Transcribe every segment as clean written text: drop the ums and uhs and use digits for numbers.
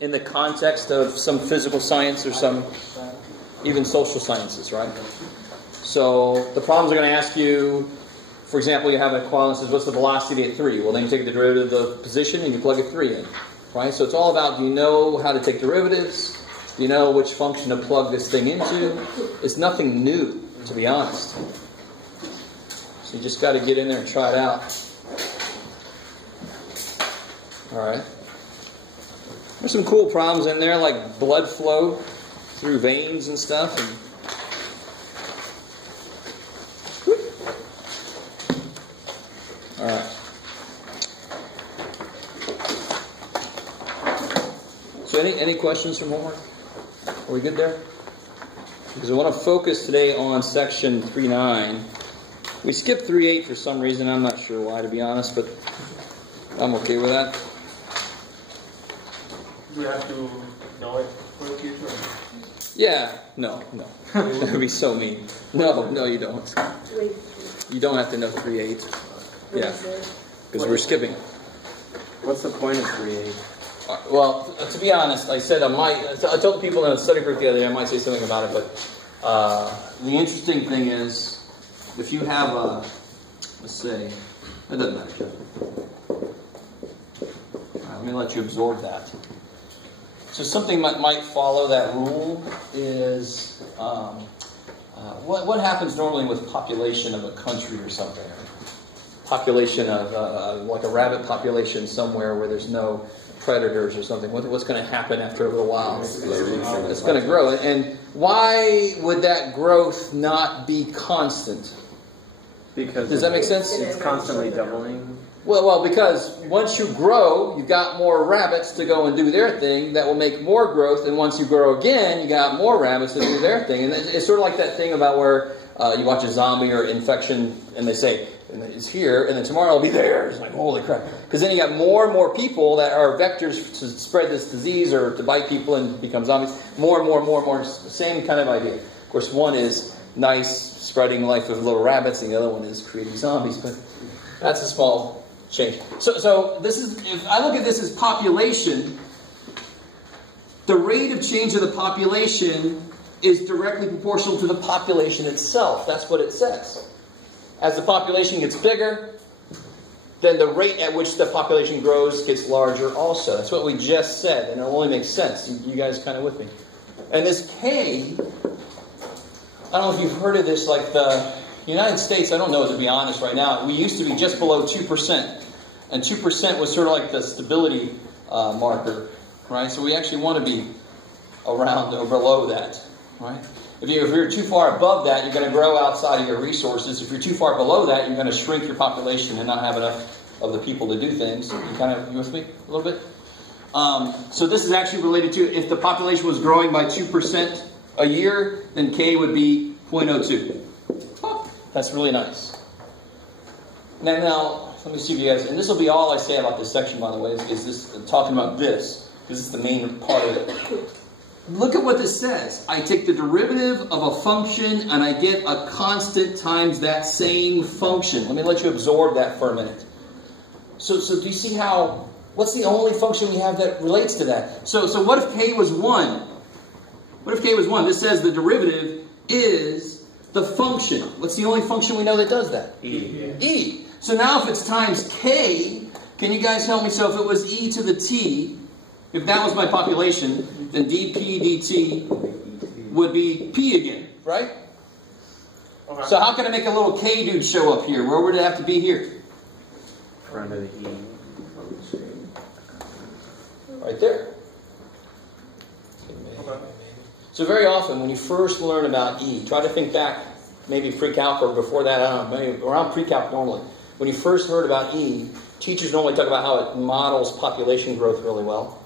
in the context of some physical science or some even social sciences, right? So the problems are going to ask you, for example, you have an equality that says, what's the velocity at 3? Well, then you take the derivative of the position and you plug a 3 in, right? So it's all about, do you know how to take derivatives? Do you know which function to plug this thing into? It's nothing new, to be honest. So you just got to get in there and try it out. All right. There's some cool problems in there, like blood flow through veins and stuff. And all right. So any questions from homework? Are we good there? Because I want to focus today on section 3.9. We skipped 3.8 for some reason. I'm not sure why, to be honest, but I'm okay with that. Do you have to know it for the future? Yeah. No. That would be so mean. No, you don't. You don't have to know 3.8. Yeah. Because we're skipping. What's the point of 3.8? Well, to be honest, I said I told the people in a study group the other day I might say something about it, but the interesting thing is, if you have a, let's say, it doesn't matter, Jeff. Let me let you absorb that. So something might follow that rule is, what happens normally with population of a country or something? Population of, like a rabbit population somewhere where there's no predators or something. What's going to happen after a little while? It's going to grow. And why would that growth not be constant? Because does that make sense? It's constantly doubling. Well, because once you grow, you've got more rabbits to go and do their thing. That will make more growth. And once you grow again, you got more rabbits to do their thing. And it's sort of like that thing about where you watch a zombie or infection, and they say, it's here, and then tomorrow it'll be there. It's like, holy crap. Because then you got more and more people that are vectors to spread this disease or to bite people and become zombies. More and more. Same kind of idea. Of course, one is nice, spreading life of little rabbits, and the other one is creating zombies. But that's a small change. So this is, if I look at this as population, the rate of change of the population is directly proportional to the population itself. That's what it says. As the population gets bigger, then the rate at which the population grows gets larger also. That's what we just said, and it only makes sense. You guys kind of with me? And this K, I don't know if you've heard of this, like the United States, I don't know, to be honest right now, we used to be just below 2%. And 2% was sort of like the stability marker, right? So we actually want to be around or below that, right? If you're too far above that, you're going to grow outside of your resources. If you're too far below that, you're going to shrink your population and not have enough of the people to do things. You with me a little bit? So this is actually related to, if the population was growing by 2% a year, then K would be 0.02. Oh, that's really nice. Now, let me see if you guys, and this will be all I say about this section, by the way, is this talking about this, because it's the main part of it. Look at what this says. I take the derivative of a function and I get a constant times that same function. Let me let you absorb that for a minute. So do you see how, what's the only function we have that relates to that? So what if K was 1? What if K was 1? This says the derivative is the function. What's the only function we know that does that? E. So now if it's times K, can you guys help me? So if it was e to the t, if that was my population, then dp dt would be p again, right? Okay. So how can I make a little k dude show up here? Where would it have to be here? Front of the e. Right there. Okay. So very often when you first learn about E, try to think back, maybe pre-calc or before that, I don't know, maybe around pre-calc normally. When you first heard about E, teachers normally talk about how it models population growth really well.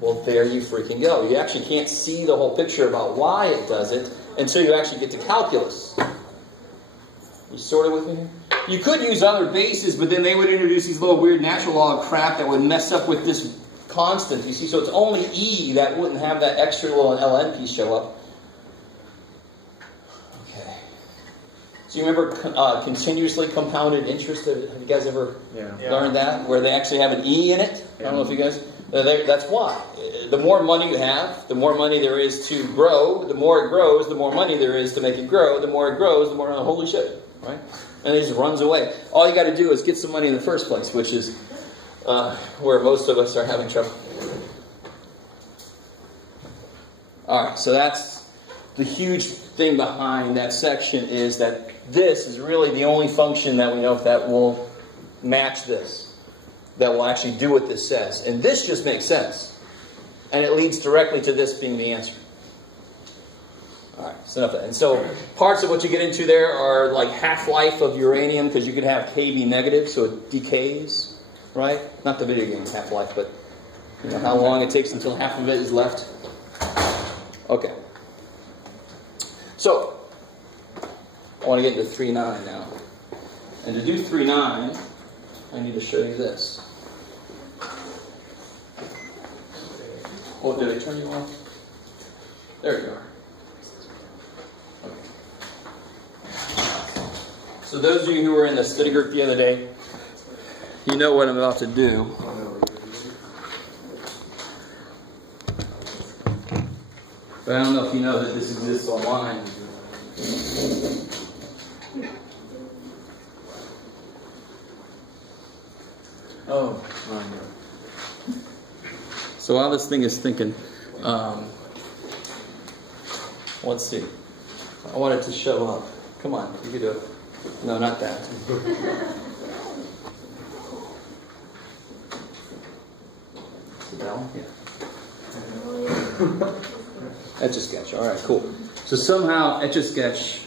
Well, there you freaking go. You actually can't see the whole picture about why it does it until you actually get to calculus. You sort of with me here? You could use other bases, but then they would introduce these little weird natural log crap that would mess up with this constant. You see, so it's only E that wouldn't have that extra little ln piece show up. Okay. So you remember continuously compounded interest? Have you guys ever learned that? Where they actually have an E in it? I don't know if you guys... That's why. The more money you have, the more money there is to grow. The more it grows, the more money there is to make it grow. The more it grows, the more, holy shit, right? And it just runs away. All you got to do is get some money in the first place, which is where most of us are having trouble. All right, so that's the huge thing behind that section, is that this is really the only function that we know that will match this, that will actually do what this says. And this just makes sense. And it leads directly to this being the answer. All right, so enough of that. And so parts of what you get into there are like half-life of uranium, because you could have Kb negative, so it decays, right? Not the video game half-life, but you know how long it takes until half of it is left. Okay. So I want to get into 3.9 now. And to do 3.9, I need to show you this. Oh, did I turn you off? There you are. Okay. So those of you who were in the study group the other day, you know what I'm about to do. But I don't know if you know that this exists online. Oh, no. So while this thing is thinking, let's see. I want it to show up. Come on, you can do it. No, not that. That one? Yeah. Etch-a-Sketch. All right, cool. So somehow Etch-a-Sketch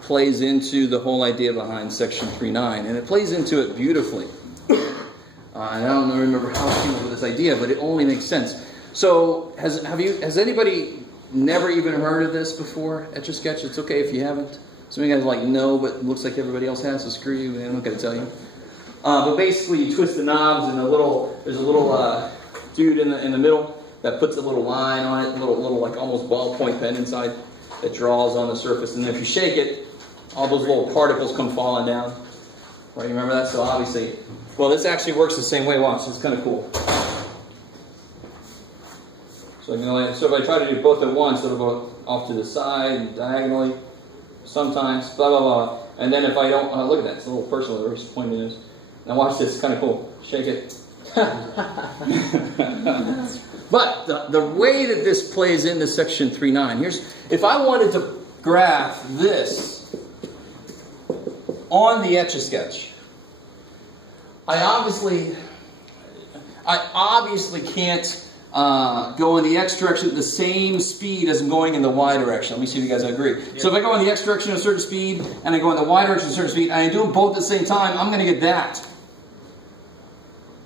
plays into the whole idea behind section 3.9, and it plays into it beautifully. And I don't remember how I came up with this idea, but it only makes sense. So has anybody never even heard of this before? Etch-a-Sketch? It's okay if you haven't. Some of you guys are like, no, but it looks like everybody else has, so screw you, man. I'm not going to tell you. But basically, you twist the knobs, and there's a little dude in the middle that puts a little line on it, a little like almost ballpoint pen inside that draws on the surface. And then if you shake it, all those little particles come falling down. Right? You remember that? So obviously, well, this actually works the same way. Watch, it's kind of cool. So if I try to do both at once, it'll go off to the side, diagonally, sometimes, blah, blah, blah. And then if I don't, look at that, it's a little person where it's pointing is. Now watch this, it's kind of cool. Shake it. But the way that this plays into section 3.9, if I wanted to graph this on the Etch-a-Sketch, I obviously can't go in the X direction at the same speed as I'm going in the Y direction. Let me see if you guys agree. Yeah. So if I go in the X direction at a certain speed, and I go in the Y direction at a certain speed, and I do them both at the same time, I'm going to get that.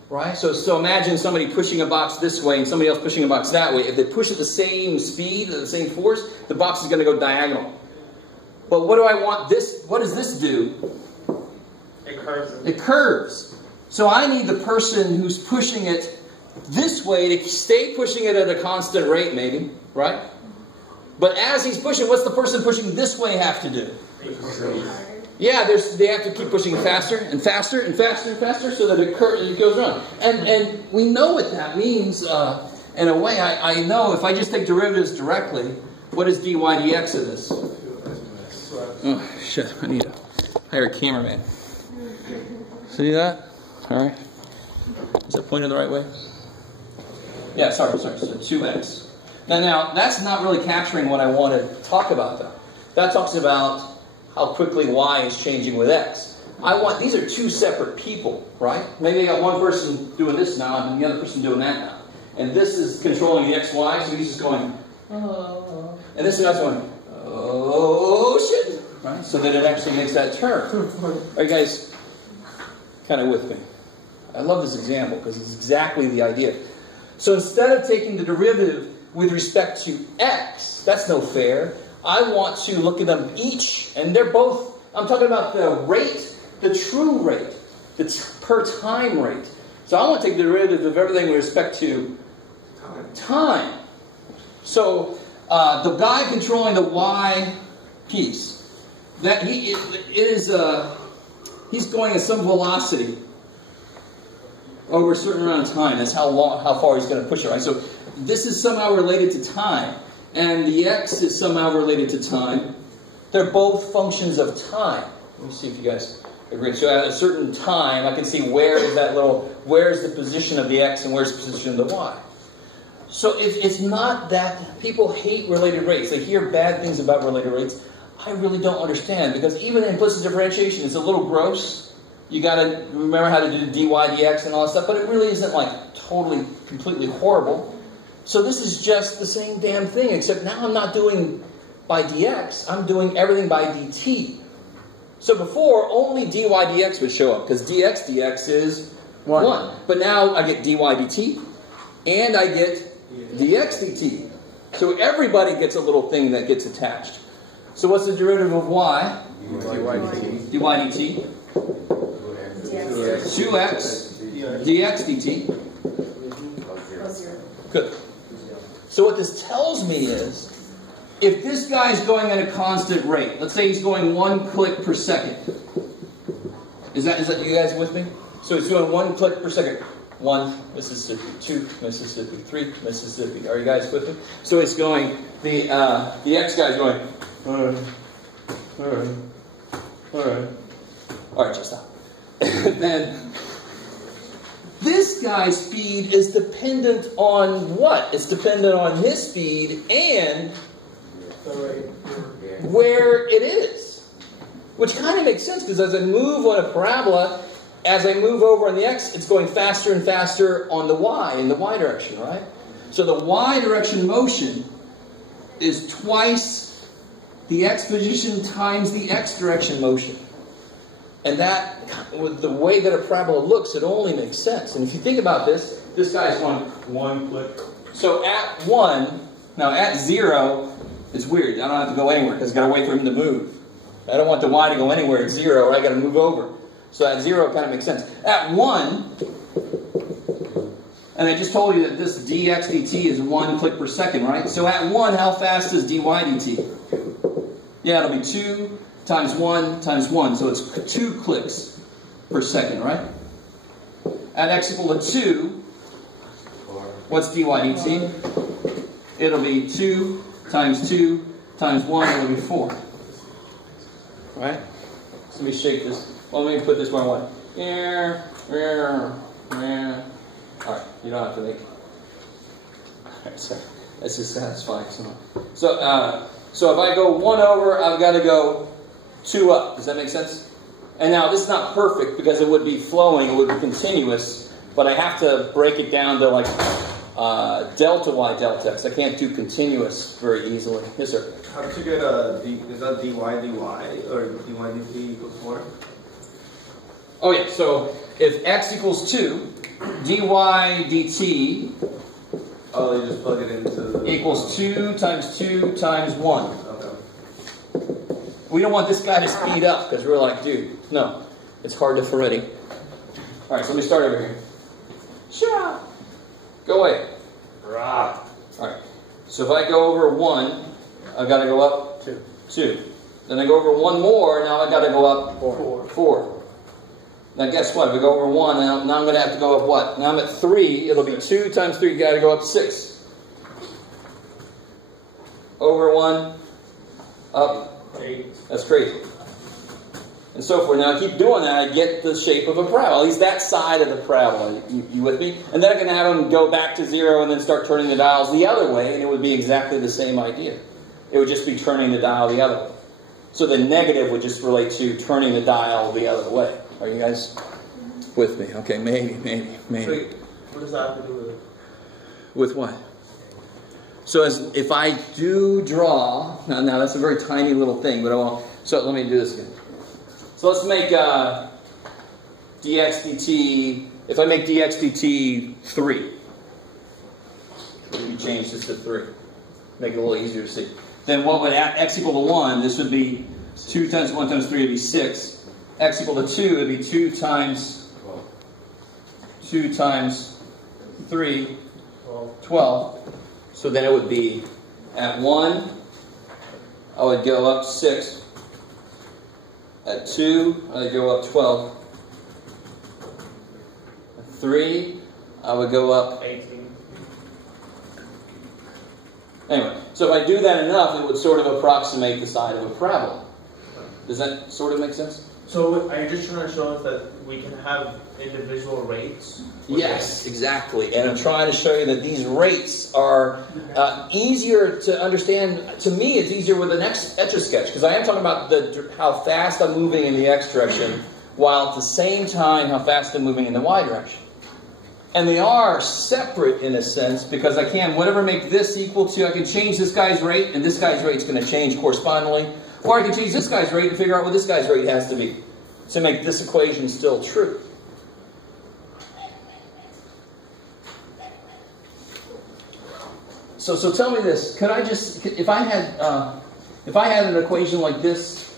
Right? So imagine somebody pushing a box this way and somebody else pushing a box that way. If they push at the same speed, at the same force, the box is going to go diagonal. But what do I want this? What does this do? It curves. It curves. So I need the person who's pushing it this way to stay pushing it at a constant rate, maybe, right? But as he's pushing, what's the person pushing this way have to do? Yeah, they have to keep pushing faster and faster and faster and faster so that it goes around. And we know what that means. In a way, I know if I just take derivatives directly, what is dy dx of this? Oh, shit, I need to hire a cameraman. See that? All right. Is that pointed the right way? Yeah, sorry. So 2x. Now, that's not really capturing what I want to talk about, though. That talks about how quickly y is changing with x. These are two separate people, right? Maybe I got one person doing this now and the other person doing that now. And this is controlling the x, y, so he's just going, oh. And this guy's going, oh, shit. Right? So that it actually makes that turn. Are you guys kind of with me? I love this example because it's exactly the idea. So instead of taking the derivative with respect to x, that's no fair. I want to look at them each, and they're both, I'm talking about the rate, the true rate, the per time rate. So I want to take the derivative of everything with respect to time. So the guy controlling the y piece, he's going at some velocity. over a certain amount of time. That's how far he's going to push it, right? So this is somehow related to time, and the x is somehow related to time. They're both functions of time. Let me see if you guys agree. So at a certain time, I can see where is the position of the x and where's the position of the y. So it's not that people hate related rates. They hear bad things about related rates. I really don't understand, because even in implicit differentiation, it's a little gross. You got to remember how to do dy, dx, and all that stuff, but it really isn't like totally, completely horrible. So this is just the same damn thing, except now I'm not doing by dx, I'm doing everything by dt. So before, only dy dx would show up, because dx is 1. But now I get dy dt, and I get dx dt. So everybody gets a little thing that gets attached. So what's the derivative of y? dy dt. dy dt. 2x dx dt. Good. So what this tells me is, if this guy's going at a constant rate, let's say he's going 1 click per second. Is that you guys with me? So he's doing 1 click per second. 1 Mississippi, 2 Mississippi, 3 Mississippi. Are you guys with me? So it's going, the X guy's going, alright, just stop. And then this guy's speed is dependent on what? It's dependent on his speed and where it is. Which kind of makes sense, because as I move on a parabola, as I move over on the x, it's going faster and faster on the y, in the y direction, right? So the y direction motion is twice the x position times the x direction motion. And that, with the way that a parabola looks, it only makes sense. And if you think about this, this guy's going 1 click. So at 1, now at 0, it's weird. I don't have to go anywhere, because I've got to wait for him to move. I don't want the y to go anywhere at 0, or I got to move over. So at 0 kind of makes sense. At 1, and I just told you that this dx dt is 1 click per second, right? So at 1, how fast is dy dt? Yeah, it'll be 2 times 1 times 1. So it's 2 clicks per second, right? At x equal to 2, what's dy dt? It'll be 2 times 2 times 1, it'll be 4. Right? So let me shake this. Well, let me put this where I want. Alright, you don't have to make. Alright, so that's just satisfying. So if I go 1 over, I've got to go 2 up. Does that make sense? And now this is not perfect, because it would be flowing, it would be continuous, but I have to break it down to like delta y delta x. I can't do continuous very easily. Yes, sir? How did you get is that dy dy or dy dt equals 4? Oh yeah, so if x equals 2, dy dt Oh, you just plug it into equals 2 times 2 times 1. Okay. We don't want this guy to speed up, because we're like, dude, no, it's hard to Ferretti. Alright, so let me start over here. Sure. Go away. Alright, so if I go over 1, I've got to go up 2. Then I go over 1 more, now I've got to go up 4. Now guess what? If we go over 1, now I'm going to have to go up what? Now I'm at 3, it'll be 2 times 3, you got to go up 6. Over 1, up 8. That's crazy. And so forth. Now I keep doing that, I get the shape of a parabola. At least that side of the parabola. You with me? And then I can have them go back to 0 and then start turning the dials the other way, and it would be exactly the same idea. It would just be turning the dial the other way. So the negative would just relate to turning the dial the other way. Are you guys with me? Okay, maybe. So what does that have to do with it? With what? So if I do draw, now that's a very tiny little thing, but I won't. So let me do this again. So let's make dx dt, if I make dx dt 3, you change this to 3, make it a little easier to see. Then what would x equal to 1, this would be 2 times 1 times 3 would be 6. X equal to 2 would be 2 times 3, 12. So then it would be, at 1, I would go up 6. At 2, I would go up 12. At 3, I would go up 18. Anyway, so if I do that enough, it would sort of approximate the side of a parabola. Does that sort of make sense? So are you just trying to show us that we can have individual rates? Yes, exactly. And I'm trying to show you that these rates are easier to understand. To me, it's easier with the next Etch-a-Sketch, because I am talking about how fast I'm moving in the X direction, while at the same time how fast I'm moving in the Y direction. And they are separate in a sense, because I can, whatever make this equal to, I can change this guy's rate, and this guy's rate is going to change correspondingly. Or I can change this guy's rate and figure out what this guy's rate has to be to make this equation still true. So tell me this: could I just, if I had an equation like this,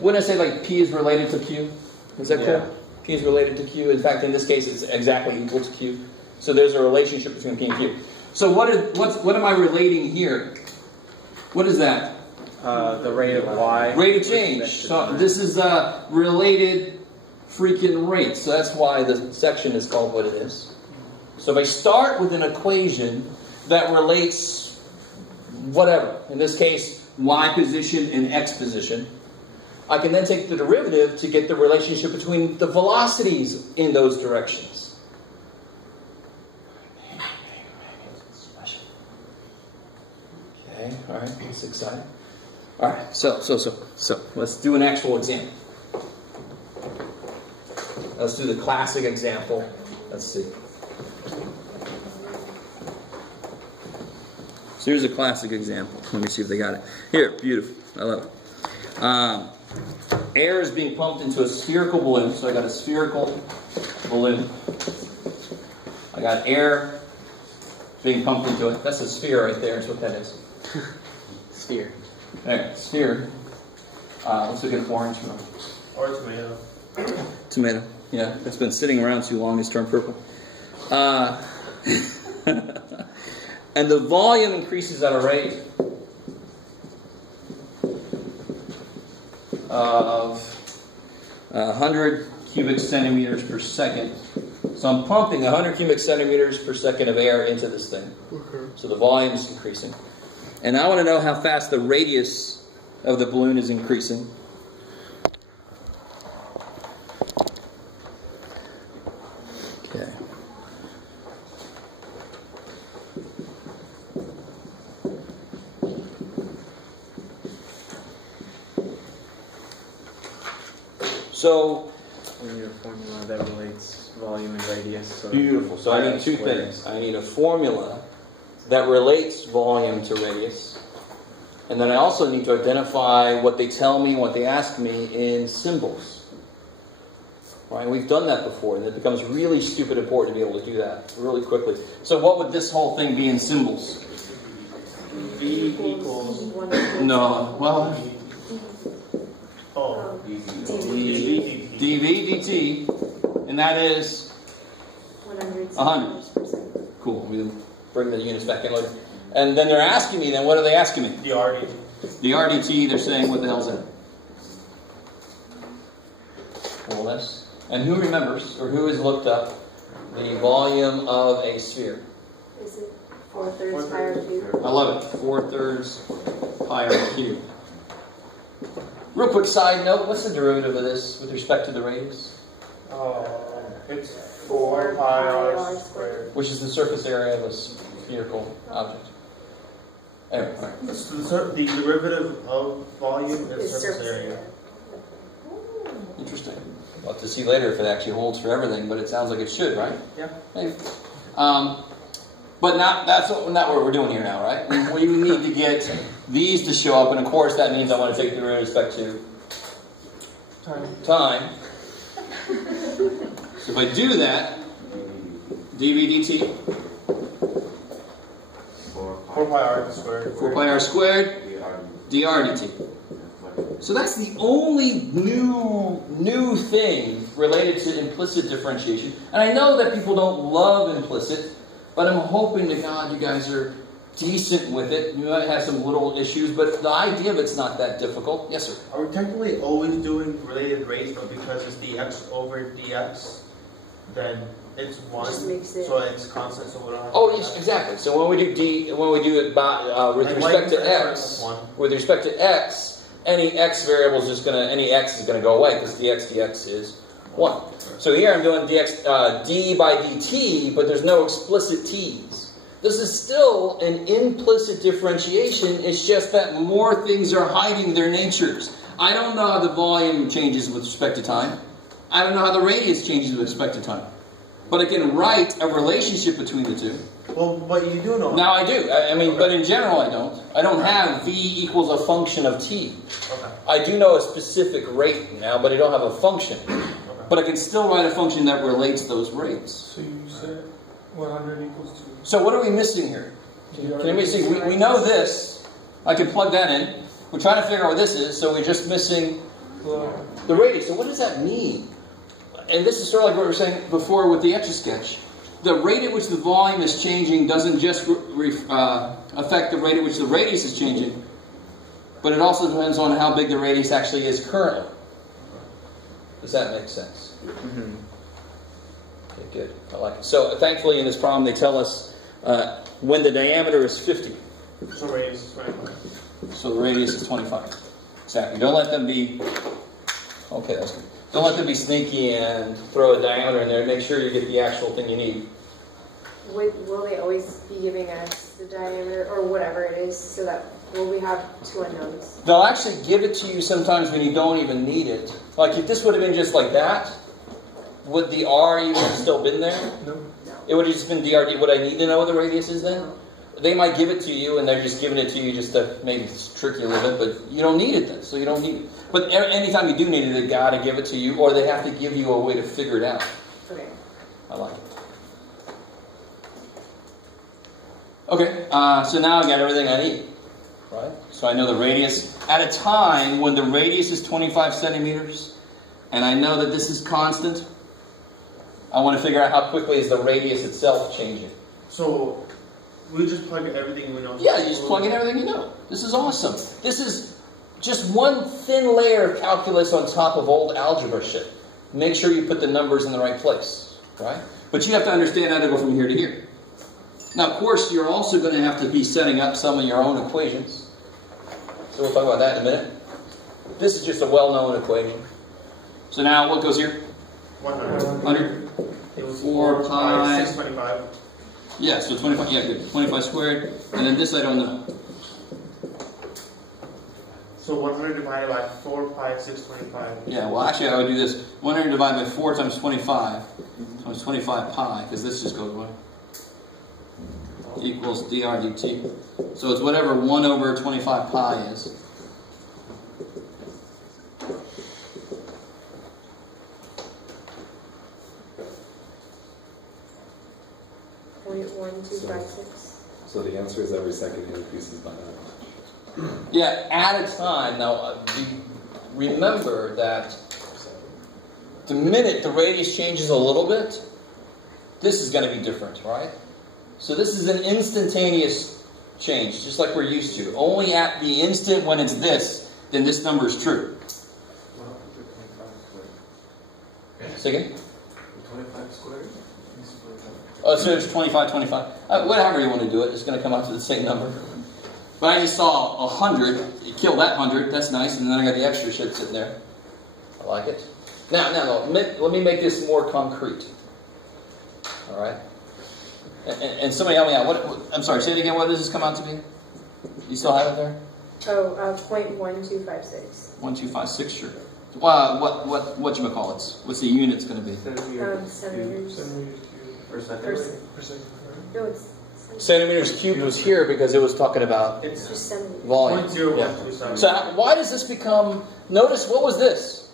wouldn't I say like P is related to Q? Is that cool? P is related to Q. In fact, in this case, it's exactly equal to Q. So there's a relationship between P and Q. So what am I relating here? What is that? The rate of Y. Rate of change. So this is a related freaking rate. So that's why the section is called what it is. So if I start with an equation that relates whatever, in this case, Y position and X position, I can then take the derivative to get the relationship between the velocities in those directions. Okay, all right, that's exciting. All right, so let's do an actual example. Let's do the classic example. Let's see. So here's a classic example. Let me see if they got it. Here, beautiful. I love it. Air is being pumped into a spherical balloon. So I got a spherical balloon. I got air being pumped into it. That's a sphere right there. That's what that is. Sphere. There, sphere. Let's look at orange one. Or tomato. Tomato. Yeah, it's been sitting around too long. It's turned purple. And the volume increases at a rate of 100 cubic centimeters per second. So I'm pumping 100 cubic centimeters per second of air into this thing. So the volume is increasing. And I want to know how fast the radius of the balloon is increasing. Okay. So, We need a formula that relates volume and radius. So beautiful. So I need two things. I need a formula that relates volume to radius. And then I also need to identify what they tell me, what they ask me in symbols. Right? We've done that before, and it becomes really stupid important to be able to do that really quickly. So what would this whole thing be in symbols? V equals. No, well, Oh. dV dt, and that is 100. Cool. We'll bring the units back in later. And then they're asking me, then what are they asking me? The RDT. The RDT, they're saying, what the hell's that? Well, that's, and who remembers, or who has looked up the volume of a sphere? Is it 4/3 pi r cubed? I love it. 4/3 pi r cubed. Real quick side note, what's the derivative of this with respect to the radius? It's 4 pi r squared. Which is the surface area of a spherical object. Anyway, all right. The derivative of volume is surface area. Interesting. We'll have to see later if it actually holds for everything, but it sounds like it should, right? Yeah. Maybe. But that's not what we're doing here now, right? We need to get these to show up, and of course that means I want to take the derivative with respect to time. So if I do that, dV dt, 4 pi r squared. 4 pi r squared, dr dt. So that's the only new thing related to implicit differentiation. And I know that people don't love implicit, but I'm hoping to God you guys are decent with it. You might have some little issues, but the idea of it's not that difficult. Yes, sir? Are we technically always doing related rates, but because it's dx over dx, then It's 1, Just makes it- so it's constant, so we don't have Oh, to- yes, exactly. So when we do when we do it by, with Like, respect why to is that x, one? with respect to x, any x variable is just any x is going to go away because dx is 1. So here I'm doing d by dt, but there's no explicit t's. This is still an implicit differentiation. It's just that more things are hiding their natures. I don't know how the volume changes with respect to time. I don't know how the radius changes with respect to time. But I can write a relationship between the two. Well, but you do know. Now I do. I mean, but in general I don't. I don't have v equals a function of t. Okay. I do know a specific rate now, but I don't have a function. But I can still write a function that relates those rates. So you said 100 equals to... So what are we missing here? Can anybody see? We know this. I can plug that in. We're trying to figure out what this is, so we're just missing the radius. So what does that mean? And this is sort of like what we were saying before with the Etch-a-Sketch. The rate at which the volume is changing doesn't just affect the rate at which the radius is changing, but it also depends on how big the radius actually is currently. Does that make sense? Mm-hmm. Okay, good. I like it. So thankfully in this problem they tell us when the diameter is 50. So radius is 25. So the radius is 25. Exactly. Don't let them be... Okay, that's good. Don't let them be sneaky and throw a diameter in there. Make sure you get the actual thing you need. Will they always be giving us the diameter or whatever it is, so that will we have two unknowns? They'll actually give it to you sometimes when you don't even need it. Like if this would have been just like that, would the R even have still been there? No. It would have just been DRD. Would I need to know what the radius is then? They might give it to you and they're just giving it to you just to maybe trick you a little bit, but you don't need it then, so you don't need it. But anytime you do need it, they got to give it to you, or they have to give you a way to figure it out. Okay. I like it. Okay, so now I got everything I need, right? So I know the radius. At a time when the radius is 25 centimeters, and I know that this is constant, I want to figure out how quickly is the radius itself changing. So we just plug everything we know. Yeah, you just plug in everything you know. This is awesome. This is just one thin layer of calculus on top of old algebra shit. Make sure you put the numbers in the right place, right? But you have to understand how to go from here to here. Now, of course, you're also going to have to be setting up some of your own equations. So we'll talk about that in a minute. This is just a well-known equation. So now, what goes here? 100. 100. It was 4 pi. 625. Yeah, so 25. Yeah, good. 25 squared. And then this I don't know. So 100 divided by 4 pi 625. Yeah, well, actually, I would do this. 100 divided by 4 times 25 times 25 pi, because this just goes away. Equals dr dt. So it's whatever 1 over 25 pi is. .1256. So the answer is every second increases by that much. Yeah, at a time. Now, remember that the minute the radius changes a little bit, this is going to be different, right? So this is an instantaneous change, just like we're used to. Only at the instant when it's this, then this number is true. Say again? 25 squared? Oh, so it's 25, 25. Whatever you want to do it, it's going to come out to the same number. But I just saw 100. It killed that 100. That's nice. And then I got the extra shit sitting there. I like it. Now, let me make this more concrete. All right? And somebody help me out. I'm sorry, say it again. What does this come out to be? You still have it there? Oh, .1256. 1256, sure. Whatchamacallits? What's the unit's going to be? Centimeters. Centimeters cubed. Per second. Per second, right? No, it's Centimeters cubed was here because it was talking about It's just centimeters. volume. 0.0127. So why does this become... Notice, what was this?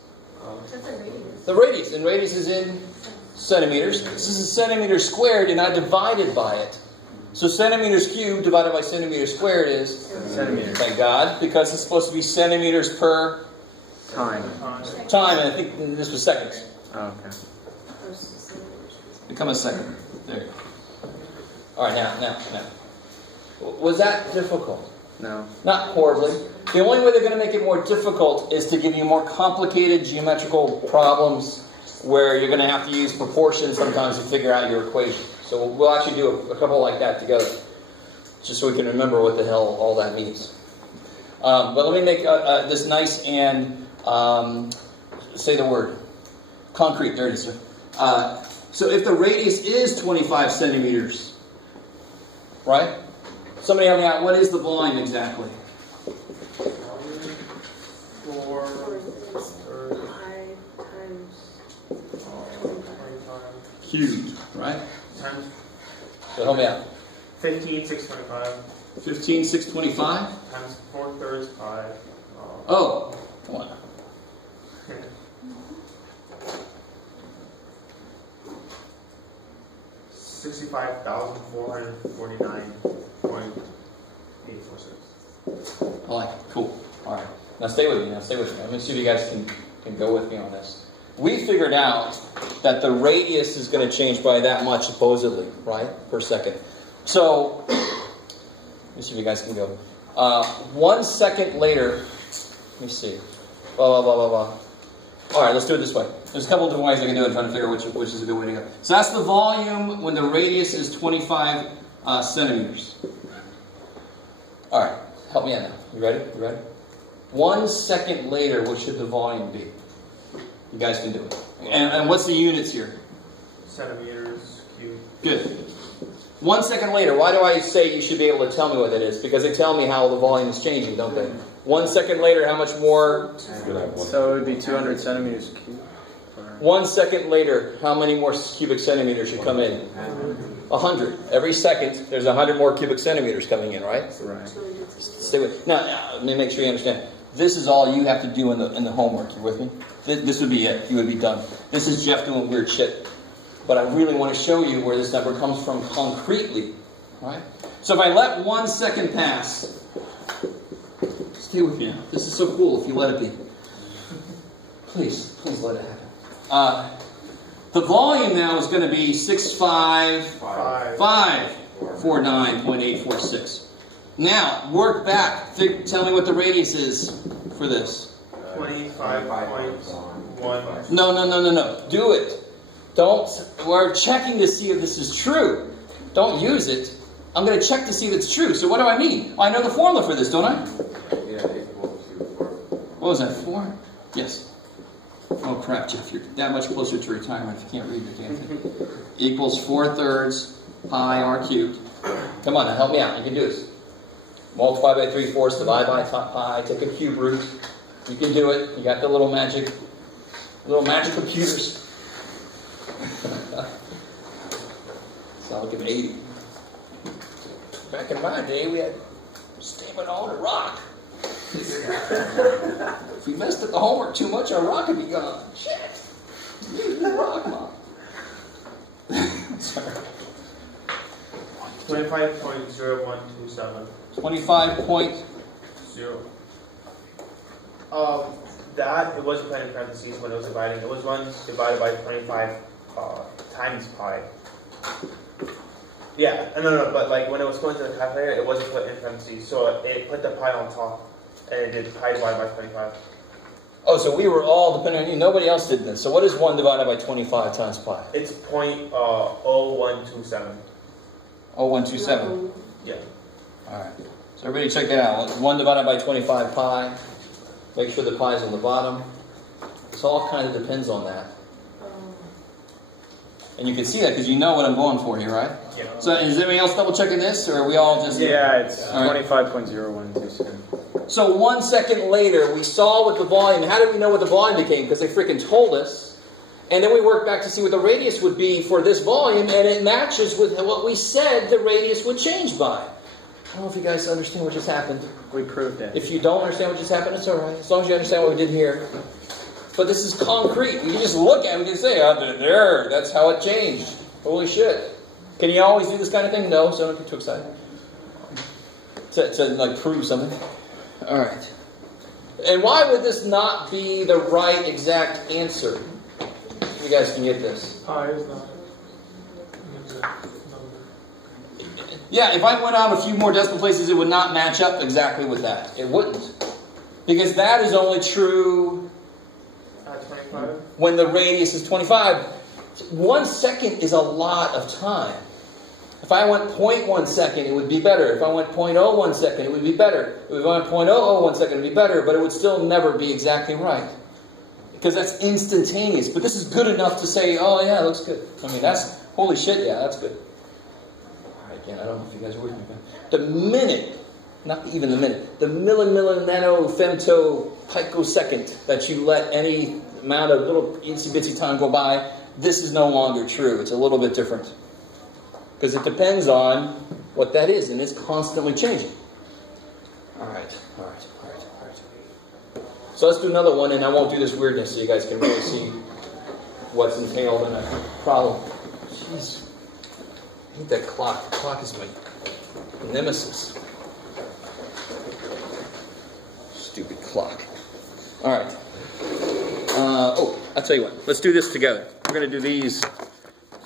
That's a radius. The radius. And radius is in centimeters. This is a centimeter squared, and I divided by it. So centimeters cubed divided by centimeters squared is... Centimeters. Thank God, because it's supposed to be centimeters per Time. time, and I think this was seconds. Oh, okay. Oh, centimeters. Become a second. There you go. Alright, now. Was that difficult? No. Not horribly. The only way they're going to make it more difficult is to give you more complicated geometrical problems where you're going to have to use proportions sometimes to figure out your equation. So we'll actually do a couple like that together, just so we can remember what the hell all that means. But let me make this nice and say the word. Concrete, there it is, sir. So if the radius is 25 centimeters, right? Somebody help me out. What is the volume exactly? 4 Cubed, right? times So help me out. 15,625 15,625? times 4/3 pi. Oh, come on. $65,449.846. I like it. Cool. All right. Now stay with me. I'm going to see if you guys can go with me on this. We figured out that the radius is going to change by that much, supposedly, right, per second. So, let me see if you guys can go. 1 second later, let me see. Blah, blah, blah, blah, blah. All right, let's do it this way. There's a couple of different ways I can do it, trying to figure out which is a good way to go. So that's the volume when the radius is 25 centimeters. All right, help me out now. You ready? You ready? 1 second later, what should the volume be? You guys can do it. And what's the units here? Centimeters cubed. Good. 1 second later, why do I say you should be able to tell me what that is? Because they tell me how the volume is changing, don't they? 1 second later, how much more? So it would be 200 centimeters cubed. 1 second later, how many more cubic centimeters should come in? 100. Every second, there's 100 more cubic centimeters coming in, right? Right. Stay with. Now, let me make sure you understand. This is all you have to do in the homework. You with me? This would be it. You would be done. This is Jeff doing weird shit. But I really want to show you where this number comes from concretely. Right? So if I let 1 second pass, stay with me now. This is so cool if you let it be. Please let it happen. The volume now is going to be 65549.846. Now, work back. Tell me what the radius is for this. 25.1. No. Do it. Don't. We're checking to see if this is true. Don't use it. I'm going to check to see if it's true. So what do I mean? Well, I know the formula for this, don't I? What was that, 4? Yes. Oh crap, Jeff, you're that much closer to retirement if you can't read your damn thing. Equals 4/3 pi r cubed. Come on, now help me out. You can do this. Multiply by 3/4, divide by pi, take a cube root. You can do it. You got the little magic computers. Sound like an 80. Back in my day, we had stamping on a rock. If we messed up the homework too much, our rock would be gone. Shit. The rock, Mom. Sorry. 25.0127. 25.0. That, it wasn't put in parentheses when it was dividing. It was 1 divided by 25 times pi. Yeah, no, but like when it was going to the calculator, it wasn't put in parentheses. So it put the pi on top, and it did pi divided by 25. Oh, so we were all depending on you. Nobody else did this. So what is 1 divided by 25 times pi? It's 0.0127. 0127. Yeah. All right. So everybody check that out. 1 divided by 25 pi. Make sure the pi is on the bottom. This all kind of depends on that. And you can see that because you know what I'm going for here, right? Yeah. So is anybody else double checking this, or are we all just... Yeah, it's all right. 25.0127. So 1 second later, we saw what the volume... How did we know what the volume became? Because they freaking told us. And then we worked back to see what the radius would be for this volume, and it matches with what we said the radius would change by. I don't know if you guys understand what just happened. We proved it. If you don't understand what just happened, it's all right. As long as you understand what we did here. But this is concrete. You can just look at it and you can say, oh, there, that's how it changed. Holy shit. Can you always do this kind of thing? No, so don't get too excited. To like prove something. All right. And why would this not be the right exact answer? You guys can get this. Pi is not an exact number. Yeah, if I went out a few more decimal places, it would not match up exactly with that. It wouldn't. Because that is only true At 25? When the radius is 25, 1 second is a lot of time. If I went 0.1 second, it would be better. If I went 0.01 second, it would be better. If I went 0.001 second, it would be better, but it would still never be exactly right. Because that's instantaneous. But this is good enough to say, oh yeah, it looks good. I mean, that's, holy shit, yeah, that's good. Alright, again, I don't know if you guys are with me. The minute, not even the minute, the nano femto picosecond that you let any amount of little itsy bitsy time go by, this is no longer true. It's a little bit different. Because it depends on what that is, and it's constantly changing. Alright. So let's do another one, and I won't do this weirdness so you guys can really see what's entailed in a problem. Jeez. I hate that clock. The clock is my nemesis. Stupid clock. Alright. I'll tell you what. Let's do this together. We're going to do these.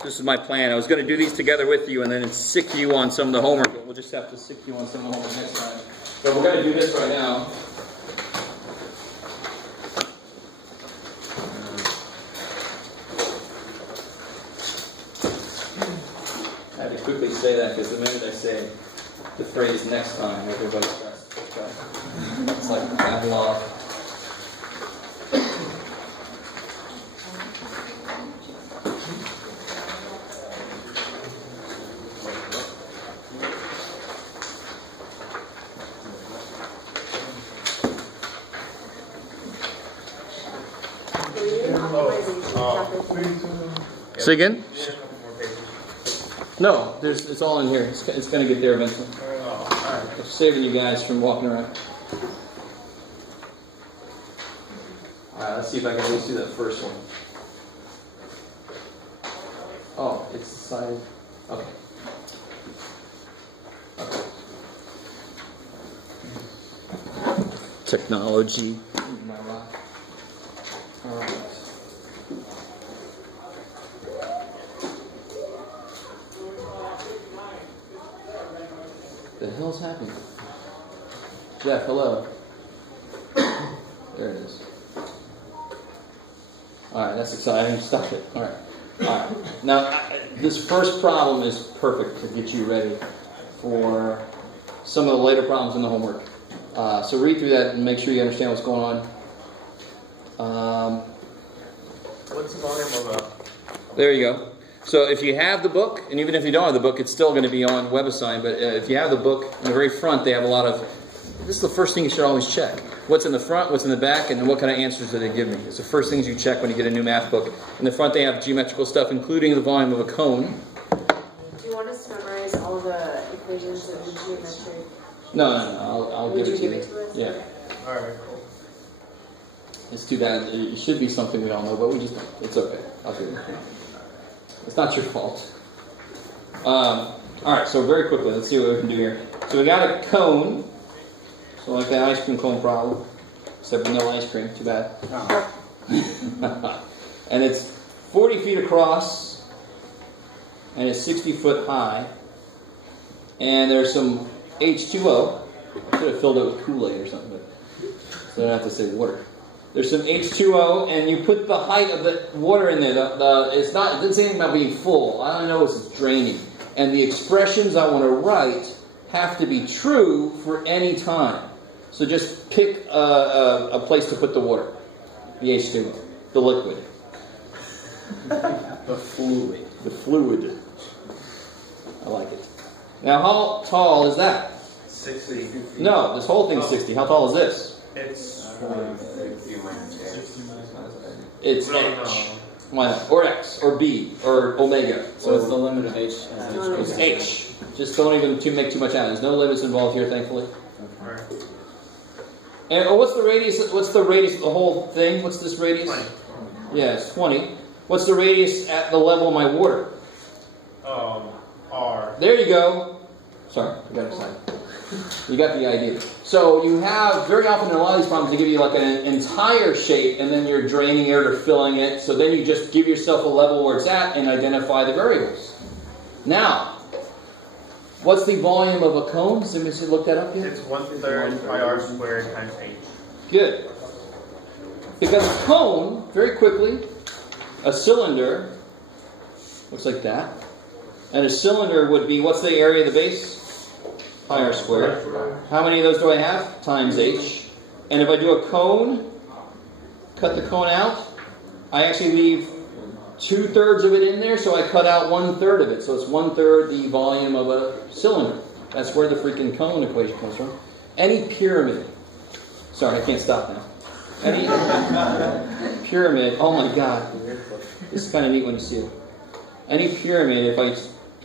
This is my plan. I was going to do these together with you and then sick you on some of the homework, but we'll just have to sick you on some of the homework next time. But we're going to do this right now. I had to quickly say that because the minute I say the phrase next time, everybody starts to try. It's like Pavlov. Say again? No, it's all in here. It's going to get there eventually. I'm saving you guys from walking around. Alright, let's see if I can at least do that first one. Oh, it's the side. Okay. Technology. Alright. The hell's happening? Jeff, hello. There it is. Alright, that's exciting. Stop it. Alright. Now, this first problem is perfect to get you ready for some of the later problems in the homework. So read through that and make sure you understand what's going on. What's the volume of There you go. So if you have the book, and even if you don't have the book, it's still going to be on WebAssign, but if you have the book, in the very front they have a lot of, this is the first thing you should always check. What's in the front, what's in the back, and what kind of answers do they give me? It's the first things you check when you get a new math book. In the front they have geometrical stuff, including the volume of a cone. Do you want us to memorize all the equations of the geometric? No, I'll give it to you. Would you give it to us? Yeah. Okay. Alright, cool. It's too bad. It should be something we all know, but we just don't. It's okay. I'll do it. It's not your fault. Alright, so very quickly, let's see what we can do here. So we got a cone. So like that ice cream cone problem. Except with no ice cream. Too bad. And it's 40 feet across. And it's 60 foot high. And there's some H2O. I should have filled it with Kool-Aid or something. But so I don't have to say water. There's some H2O, and you put the height of the water in there. It doesn't say anything about being full. All I know is it's draining. And the expressions I want to write have to be true for any time. So just pick a place to put the water. The H2O. The liquid. The fluid. The fluid. I like it. Now, how tall is that? 60. No, this whole thing's 60. How tall is this? It's It's really H. Why not? Or X, or B, or omega. So what's the limit of H? It's H. Just don't even make too much out. There's no limits involved here, thankfully. Alright. And what's the radius? What's the radius of the whole thing? What's this radius? 20. Yeah, it's 20. What's the radius at the level of my water? R. There you go. Sorry, I got excited. You got the idea. So you have, very often in a lot of these problems, they give you like an entire shape and then you're draining it or filling it. So then you just give yourself a level where it's at and identify the variables. Now, what's the volume of a cone? Has anybody looked that up yet? It's 1/3 pi r squared times h. Good. Because a cone, very quickly, a cylinder looks like that. And a cylinder would be, what's the area of the base? Pi r squared. How many of those do I have? Times h. And if I do a cone, cut the cone out, I actually leave 2/3 of it in there, so I cut out 1/3 of it. So it's 1/3 the volume of a cylinder. That's where the freaking cone equation comes from. Any pyramid. Sorry, I can't stop now. Any pyramid, oh my god. This is kind of neat when you see it. Any pyramid, if I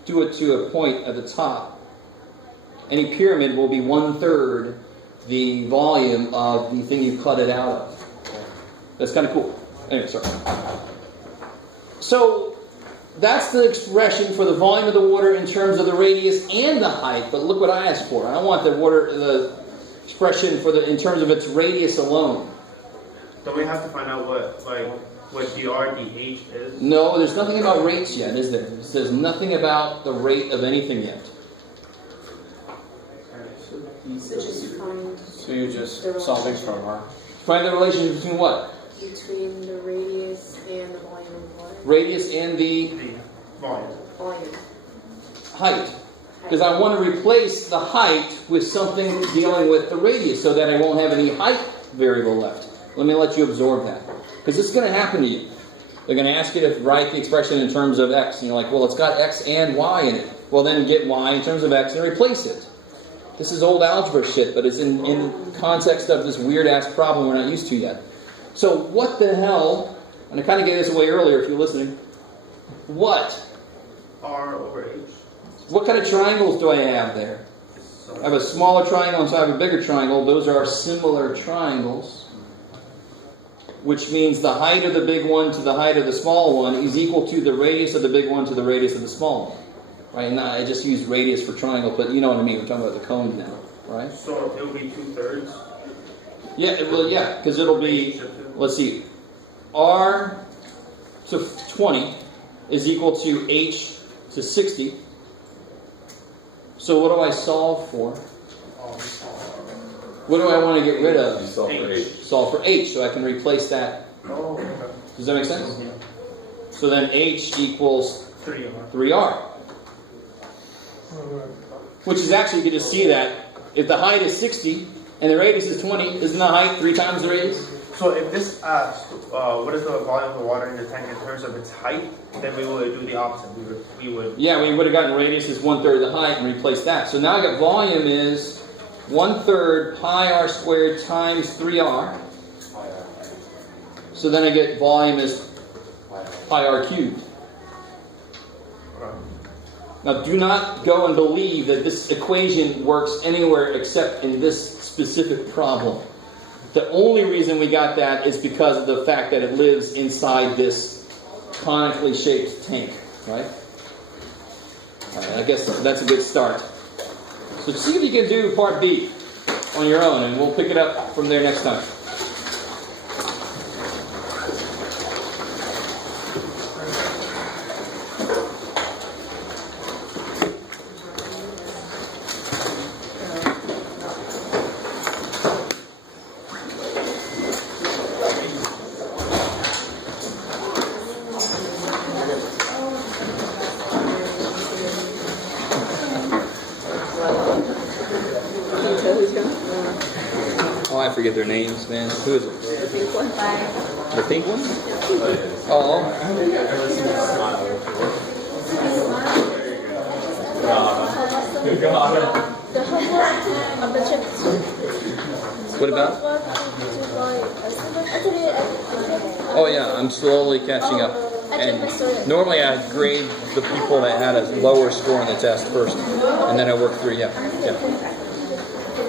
do it to a point at the top, any pyramid will be 1/3 the volume of the thing you cut it out of. That's kind of cool. Anyway, sorry. So, that's the expression for the volume of the water in terms of the radius and the height. But look what I asked for. I don't want the expression for in terms of its radius alone. Don't we have to find out what dr dh is? No, there's nothing about rates yet, is there? It says nothing about the rate of anything yet. So you're just solving from R. Find the relationship between what? Between the radius and the volume of water. Radius and the Volume. height. Because I want to replace the height with something dealing with the radius so that I won't have any height variable left. Let me let you absorb that. Because this is going to happen to you. They're going to ask you to write the expression in terms of x. And you're like, well, it's got x and y in it. Well, then get y in terms of x and replace it. This is old algebra shit, but it's in context of this weird-ass problem we're not used to yet. So what the hell, and I kind of gave this away earlier if you're listening, what? R/H. What kind of triangles do I have there? I have a smaller triangle and so I have a bigger triangle. Those are similar triangles. Which means the height of the big one to the height of the small one is equal to the radius of the big one to the radius of the small one. Right? Now, I just used radius for triangle, but you know what I mean. We're talking about the cones now. Right? So it will be 2/3? Yeah, it will, yeah. Because it'll be, let's see, R to 20 is equal to H to 60. So what do I solve for? What do I want to get rid of? You solve for H. Solve for H, so I can replace that. Oh, okay. Does that make sense? So then H equals 3R. Which is actually, you can just see that if the height is 60 and the radius is 20, isn't the height 3 times the radius? So if this asks, what is the volume of the water in the tank in terms of its height, then we would do the opposite. We would. Yeah, we would have gotten radius is 1/3 the height and replaced that. So now I got volume is 1/3 pi r squared times 3r. So then I get volume is pi r cubed. Now do not go and believe that this equation works anywhere except in this specific problem. The only reason we got that is because of the fact that it lives inside this conically shaped tank, right? I guess that's a good start. So see if you can do part B on your own, and we'll pick it up from there next time. Oh, I forget their names, man. Who is it? The pink one. The pink one? Oh. The homework of the chips. What about? Oh yeah, I'm slowly catching up. And normally I grade the people that had a lower score on the test first, and then I work through. Yeah.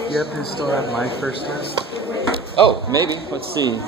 You happen to still have my first test? Oh, maybe. Let's see.